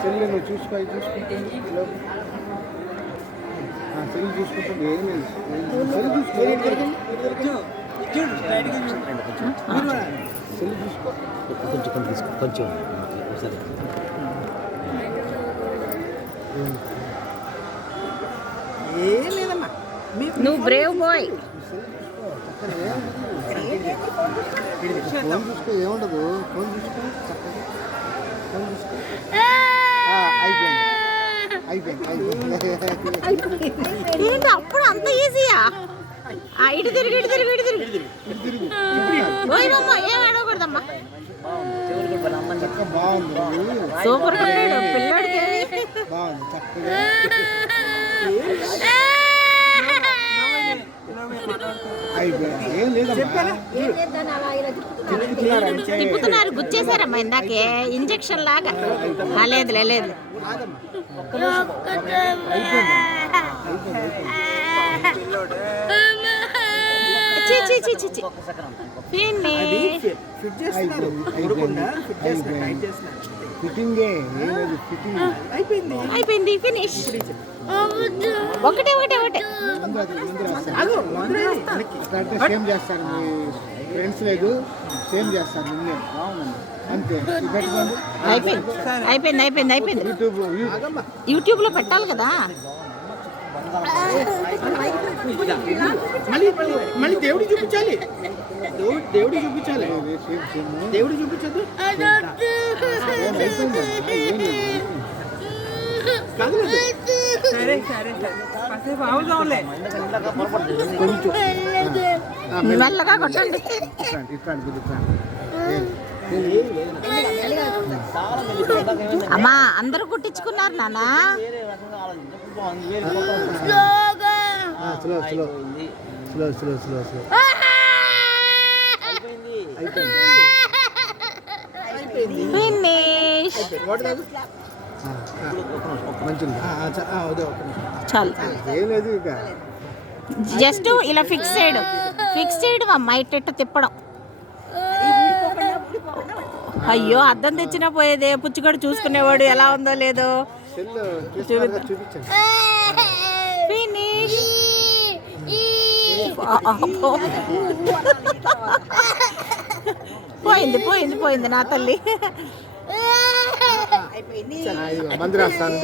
Cell నువ్వు చూసుకో చూసుకుంటుంది సెల్ చూసుకుంటుంది ఏం లేదు సెల్ చూసుకో సెల్ చూసుకో కొంచెం తీసుకో కొంచెం ఒకసారి ఏం లేదమ్మా నువ్వు బ్రేవ్ బాయ్. ఫోన్ చూసుకో ఏముండదు ఫోన్ చూసుకో చక్కగా ఫోన్ చూసుకో అయిపోయింది ఏంటి అప్పుడు అంత ఈజీయా? ఇటు తిరిగి ఇటు తిరిగి ఇటు తిరిగి పోయినమ్మా, ఏం అడగకూడదమ్మా. చక్కగా బాగుంది సూపర్ పిల్లాడికి బాగుంది చక్కగా ఏం లేదమ్మా తిప్పుతున్నారు, గుచ్చేసారమ్మా ఇందాకే ఇంజక్షన్ లాగా. లేదు లేదు అయిపోయింది ఫినిష్. ఒకటే ఒకటే ఒకటే సేమ్ చేస్తారు మీ ఫ్రెండ్స్ లేదు సేమ్ చేస్తారు నిన్నే అంతే అయిపోయింది అయిపోయింది అయిపోయింది. యూట్యూబ్లో పెట్టాలి కదా. మళ్ళీ దేవుడికి చూపించాలి, దేవుడికి చూపించాలి, దేవుడికి చూపించద్దు. సరే సరే కాసేపు అవుదాంలే, మెల్లగా కొట్టండి. అమ్మా అందరూ కుట్టించుకున్నారు నానా. Slow slow slow slow slow slow finish. మంచిది చాలు, ఏం లేదు ఇక జస్ట్ ఇలా ఫిక్స్ చేయడం అమ్మా, ఇట్ట తిప్పడం. అయ్యో అద్దం తెచ్చినా పోయేదే, పుచ్చుగడు చూసుకునేవాడు ఎలా ఉందో లేదో. ఫినిష్. పోయింది పోయింది పోయింది నా తల్లి. మంది రాస్తాను